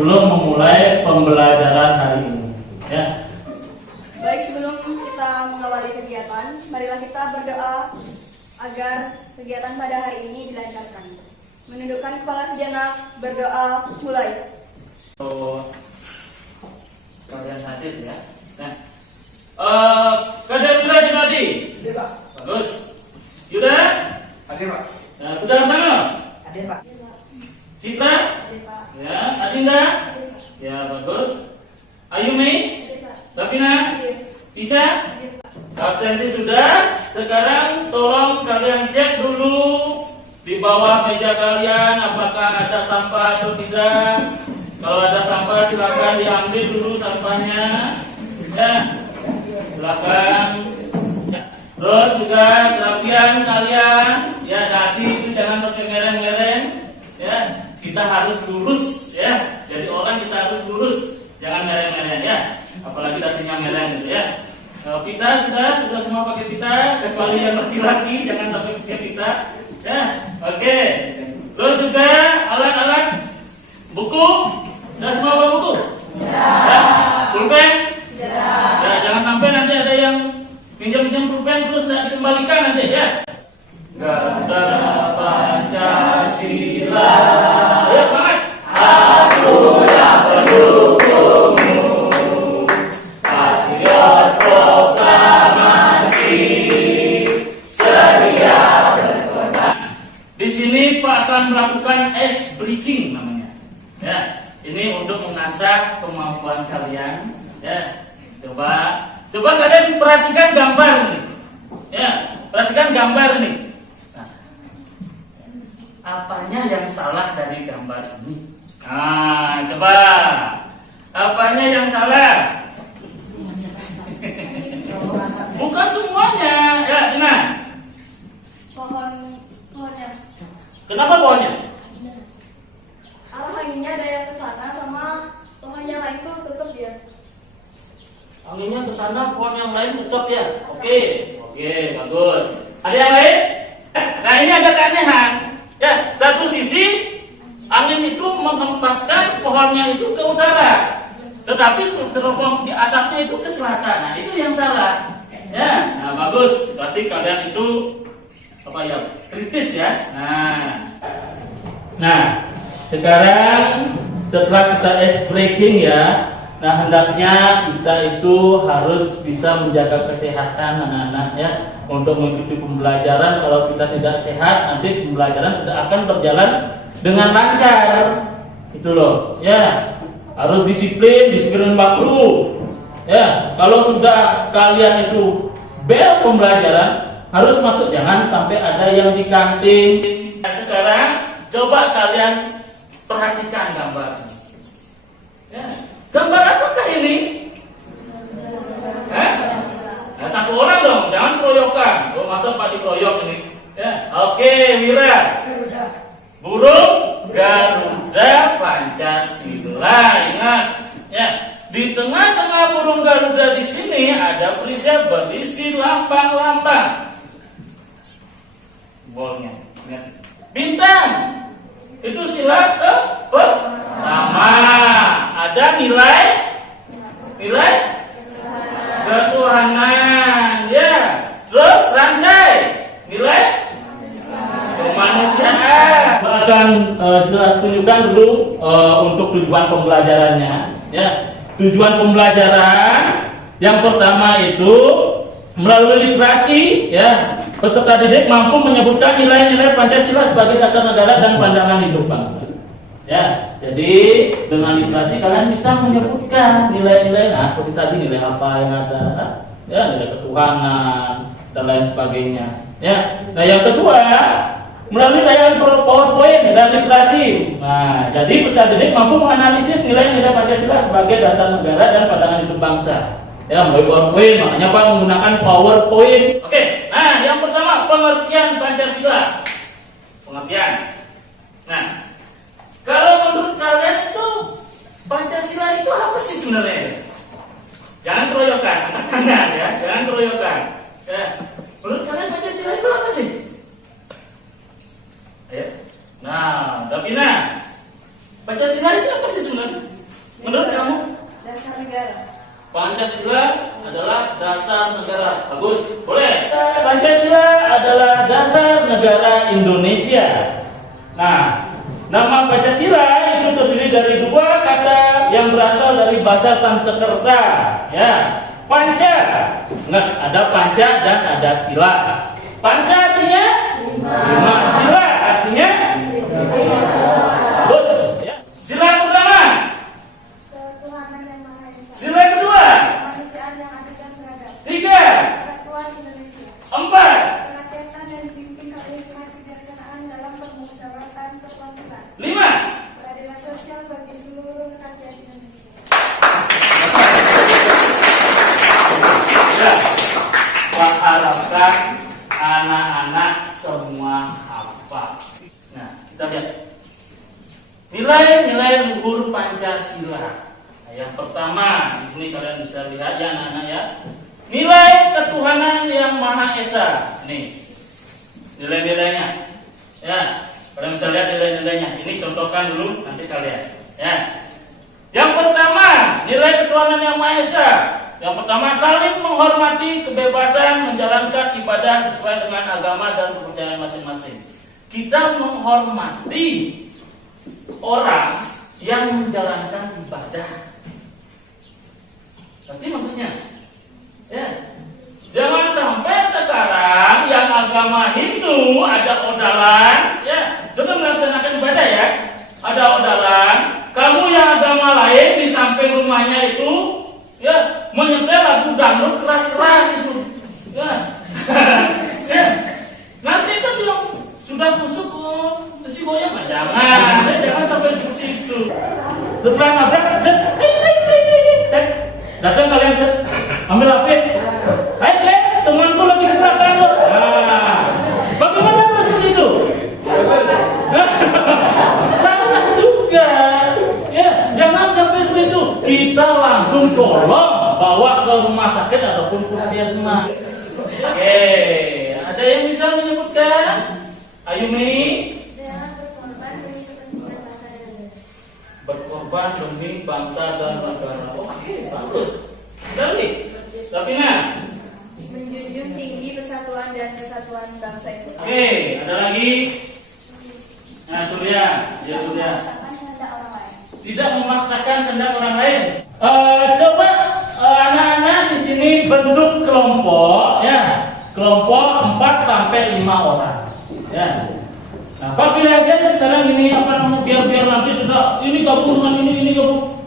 sebelum memulai pembelajaran hari ini. Ya. Baik, sebelum kita mengawali kegiatan, marilah kita berdoa agar kegiatan pada hari ini dilancarkan. Menundukkan kepala sejenak, berdoa, mulai. Kalian hadir ya. Nah, Kader Yuda Junadi. Hadir, Pak. Bagus. Yuda? Hadir, Pak. Nah, Saudara Sana? Hadir, Pak. Citra? Hadir, Pak. Ya, Adinda? Hadir, Pak. Ya, bagus. Ayumi? Hadir, Pak. Davina? Hadir. Ica? Hadir, Pak. Absensi sudah. Sekarang tolong kalian cek dulu di bawah meja kalian apakah ada sampah atau tidak. Kalau ada sampah silakan diambil dulu sampahnya. Ya, silakan. Terus juga kerapian kalian, ya dasi itu jangan sampai mereng-mereng. Ya, kita harus lurus. Ya, jadi orang kita harus lurus, jangan mereng-mereng ya. Apalagi dasinya mereng gitu ya. Pita sudah semua pakai pita, kecuali yang laki-laki jangan sampai pakai pita. Ya, oke. Terus juga alat-alat buku, sudah semua bawa buku? Ya. Pulpen? Ya, jangan sampai nanti ada yang pinjam pulpen terus tidak dikembalikan nanti ya. Garuda Pancasila. Ayo semangat. Aku yang pendukungmu, patriot proklamasi, sedia berkorban. Di sini Pak akan melakukan ice breaking namanya. Ya, ini untuk mengasah kemampuan kalian. Ya, coba kalian perhatikan gambar nih. Ya, perhatikan gambar nih. Nah, apanya yang salah dari gambar ini? Nah, coba. Apanya yang salah? Bukan semuanya. Ya, Dina. Pohonnya. Kenapa pohonnya? Arah anginnya ada yang ke sana sama pohon yang lain tuh tutup dia. Anginnya ke sana, pohon yang lain tutup ya. Oke, bagus. Ada yang lain? Nah, ini ada keanehan. Ya, satu sisi angin itu menghempaskan pohonnya itu ke utara, tetapi teropong di asapnya itu ke selatan. Nah, itu yang salah. Ya, nah bagus. Berarti kalian itu kritis ya. Nah, sekarang setelah kita ice breaking ya. Nah, hendaknya kita itu harus bisa menjaga kesehatan anak-anak ya untuk mengikuti pembelajaran. Kalau kita tidak sehat, nanti pembelajaran tidak akan berjalan dengan lancar. Itu loh, ya. Harus disiplin waktu. Ya, kalau sudah kalian itu bel pembelajaran, harus masuk, jangan sampai ada yang di kantin. Nah, sekarang coba kalian perhatikan gambar. Ya. Gambar apakah ini? Nah, satu orang dong, jangan keroyokan. Oh, masa Pak dikeroyok ini? Ya, oke, Wira. Burung Garuda Pancasila. Ingat, ya. Di tengah-tengah burung Garuda di sini ada perisai berisi lambang-lambang. Simbolnya. Bintang. Itu sila pertama. Ada nilai ketuhanan, ya. Terus rantai nilai kemanusiaan. Akan tunjukkan dulu untuk tujuan pembelajarannya. Ya, tujuan pembelajaran yang pertama itu melalui literasi, ya, peserta didik mampu menyebutkan nilai-nilai Pancasila sebagai dasar negara dan pandangan hidup bangsa. Ya, jadi dengan literasi kalian bisa menyebutkan nilai-nilai, nah seperti tadi nilai apa yang ada, ya nilai ketuhanan dan lain sebagainya. Ya, nah yang kedua melalui tayangan PowerPoint dan literasi. Nah, jadi peserta didik mampu menganalisis nilai-nilai Pancasila sebagai dasar negara dan pandangan hidup bangsa. Ya, melalui PowerPoint, makanya Pak menggunakan PowerPoint. Oke, nah yang pertama pengertian Pancasila. Pengertian. Nah, kalau menurut kalian itu Pancasila itu apa sih sebenarnya? Jangan keroyokan, angkat ya, jangan keroyokan. Ya, menurut kalian Pancasila itu apa sih? Ayo. Nah, Davina, Pancasila itu apa sih sebenarnya? Pancasila adalah dasar negara. Bagus, boleh. Pancasila adalah dasar negara Indonesia. Nah, nama Pancasila itu terdiri dari dua kata yang berasal dari bahasa Sanskerta. Ya, panca. Ingat, ada panca dan ada sila. Panca artinya lima. Sila artinya bagus. Ya. Sila pertama. Ketuhanan yang Maha Esa. Sila kedua. Kemanusiaan yang adil dan beradab. Tiga. Persatuan Indonesia. Empat. Kerakyatan yang dipimpin oleh kebijaksanaan dalam permusyawaratan terpadu. Lima. Keadilan sosial bagi seluruh rakyat Indonesia. Ya, Pak harapkan anak-anak semua hafal. Nah, kita lihat nilai-nilai luhur Pancasila. Nah, yang pertama, di sini kalian bisa lihat ya anak-anak ya. Nilai ketuhanan yang Maha Esa. Nih, nilai-nilainya. Ya, kalian bisa lihat nilai-nilainya. Ini contohkan dulu nanti kalian. Ya. Yang pertama, nilai ketuhanan yang Maha Esa. Yang pertama, saling menghormati kebebasan menjalankan ibadah sesuai dengan agama dan kepercayaan masing-masing. Kita menghormati orang yang menjalankan ibadah. Berarti maksudnya, ya, jangan sampai sekarang yang agama Hindu ada odalan, ya, juga melaksanakan ibadah ya, ada odalan. Kamu yang agama lain di samping rumahnya itu, ya, menyetel lagu dangdut keras-keras itu, ya. Ya. Nanti kan yang sudah busuk si boya mah jangan sampai seperti itu. Setelah nabrak, datang kalian ambil HP. Hai guys, temanku lagi kecelakaan loh. Nah, bagaimana kalau seperti itu? Salah juga. Ya, jangan sampai seperti itu. Kita langsung tolong bawa ke rumah sakit ataupun puskesmas. Oke, ada yang bisa menyebutkan? Ayo Mei. Jangan berkorban demi kepentingan bangsa dan negara. Berkorban demi bangsa dan negara. Oke, bagus. Dari Safina. Menjunjung tinggi persatuan dan kesatuan bangsa itu. Oke, ada lagi. Nah, Surya, ya Surya. Memaksakan kehendak orang lain. Tidak memaksakan kehendak orang lain. Coba anak-anak di sini bentuk kelompok, ya, kelompok 4 sampai 5 orang, ya. Nah, Pak pilih aja sekarang ini apa namanya biar nanti tidak ini gabung dengan ini gabung.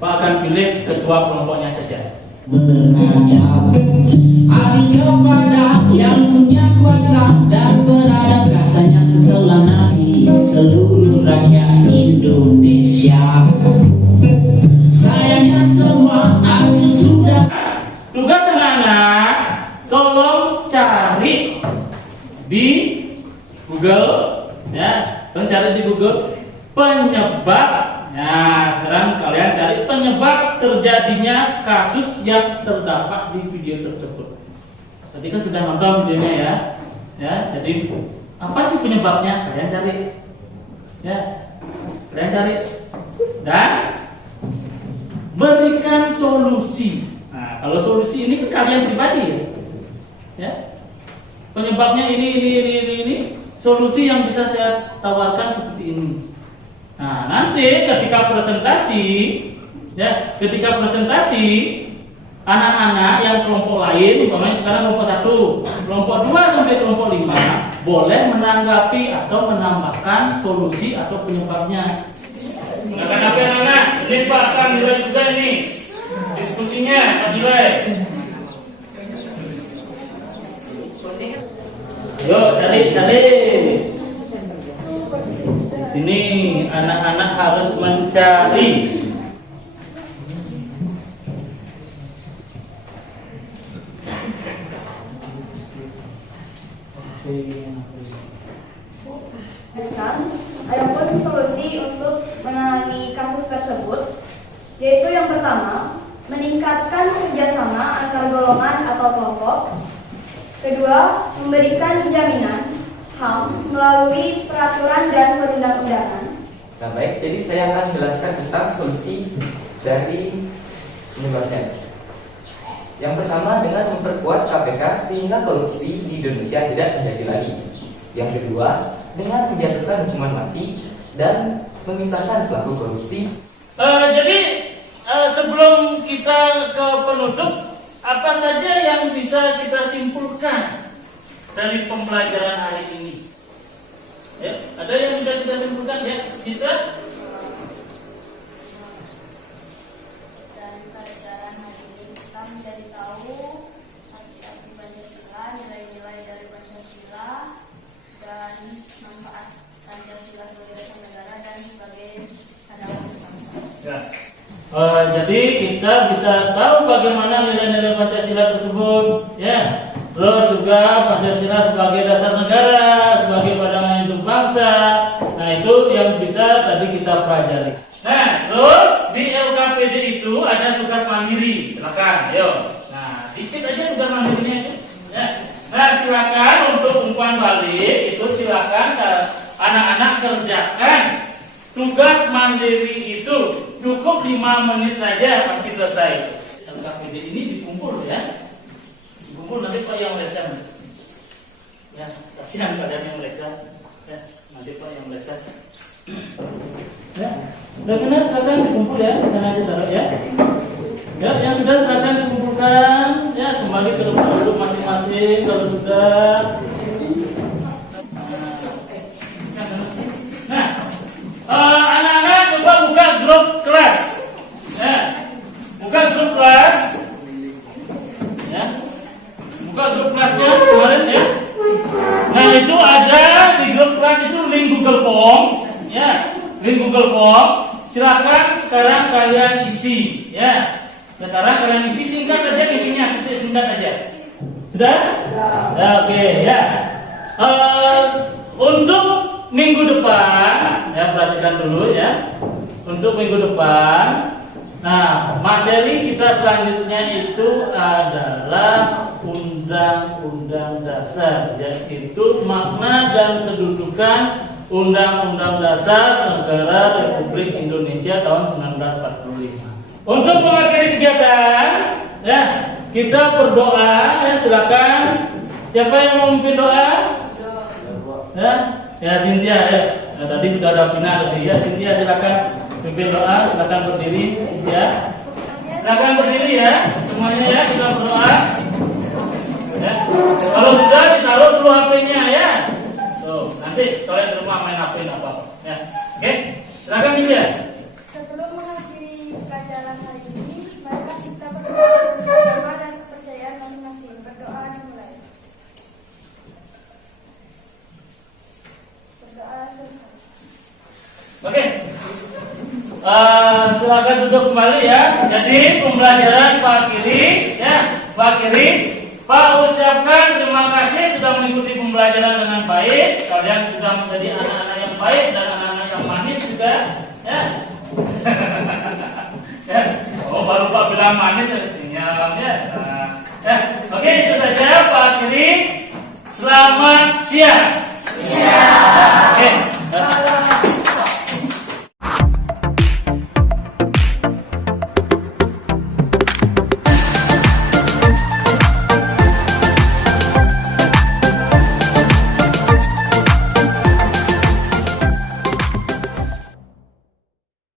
Pak akan pilih ketua kelompoknya saja. Beradab, hari kepada yang punya kuasa dan beradab katanya setelah Nabi seluruh rakyat Indonesia. Sayangnya semua adil sudah. Tugas anak-anak, tolong cari di Google, ya, tolong cari di Google penyebab. Nah, sekarang kalian cari penyebab terjadinya kasus yang terdapat di video tersebut. Tadi kan sudah nonton videonya ya, ya. Jadi apa sih penyebabnya? Kalian cari, ya, kalian cari dan berikan solusi. Nah, kalau solusi ini kan kalian pribadi, ya. Penyebabnya ini. Solusi yang bisa saya tawarkan seperti ini. Nah, nanti ketika presentasi, ya, anak-anak yang kelompok lain, umpamanya sekarang kelompok 1, kelompok 2 sampai kelompok 5 boleh menanggapi atau menambahkan solusi atau penyebabnya. Akan apa anak-anak? Ini Pak akan nilai juga ini diskusinya, Pak nilai. Yuk cari. Di sini anak-anak harus mencari. Adapun solusi untuk menangani kasus tersebut, yaitu yang pertama, meningkatkan kerjasama antar golongan atau kelompok. Kedua, memberikan jaminan HAM melalui peraturan dan perundang-undangan. Nah baik, jadi saya akan menjelaskan tentang solusi dari penyebabnya. Yang pertama dengan memperkuat KPK sehingga korupsi di Indonesia tidak terjadi lagi. Yang kedua dengan menjatuhkan hukuman mati dan memisahkan pelaku korupsi. Jadi sebelum kita ke penutup, apa saja yang bisa kita simpulkan dari pembelajaran hari ini? Ya, ada yang bisa kita simpulkan ya, kita? Dari pelajaran hari ini kita menjadi tahu arti Pancasila, nilai-nilai dari Pancasila, dan manfaat Pancasila sebagai dasar negara dan sebagai adalah bangsa. Ya. Jadi kita bisa tahu bagaimana nilai-nilai Pancasila tersebut, ya. Terus juga Pancasila sebagai dasar negara, sebagai pedoman hidup bangsa. Nah itu yang bisa tadi kita pelajari. Nah terus di LKPD itu ada tugas mandiri, silakan, ayo. Nah dikit aja tugas mandirinya. Ya. Nah silakan untuk umpan balik itu silakan anak-anak kerjakan tugas mandiri itu cukup 5 menit saja pasti selesai. LKPD ini dikumpul ya. Kumpul nanti Pak yang meleksa. Ya, kasihan kalian yang meleksa. Ya, nanti Pak yang meleksa. Ya, udah benar silakan dikumpul ya, sana aja taruh ya. Ya, yang sudah silakan dikumpulkan. Ya, kembali ke rumah duduk masing-masing kalau sudah. Nah, anak-anak coba buka grup kelas. Ya, buka grup kelas. Ya. Buka grup kelasnya kemarin ya. Nah itu ada di grup kelas itu link Google Form, ya, link Google Form. Silakan sekarang kalian isi, ya. Sekarang kalian isi singkat saja isinya, kita singkat aja. Sudah? Ya, oke ya. Untuk minggu depan, ya perhatikan dulu ya. Untuk minggu depan. Nah, materi kita selanjutnya itu adalah Undang-Undang Dasar, yaitu makna dan kedudukan Undang-Undang Dasar Negara Republik Indonesia tahun 1945. Untuk mengakhiri kegiatan, ya kita berdoa. Ya silakan. Siapa yang mau memimpin doa? Ya Cynthia ya. Nah, tadi sudah ada Pina tadi ya. Cynthia silakan. Pimpin doa, silakan berdiri ya. Silakan berdiri ya. Semuanya ya, kita berdoa. Ya. Kalau sudah ditaruh dulu HP-nya ya. Tuh, nanti kalian di rumah main HP apa ya. Oke? Silakan ya. Sebelum mengakhiri pelajaran hari ini, marilah kita berdoa bersama dan kepercayaan masing-masing. Berdoa dimulai. Berdoa selesai. Oke. Silakan duduk kembali ya. Jadi pembelajaran Pak Kiri ya, Pak Kiri, Pak ucapkan terima kasih sudah mengikuti pembelajaran dengan baik. Kalian sudah menjadi anak-anak yang baik dan anak-anak yang manis juga ya. Ya. Oh baru Pak bilang manis senyum ya. Nah, ya. Oke itu saja Pak Kiri. Selamat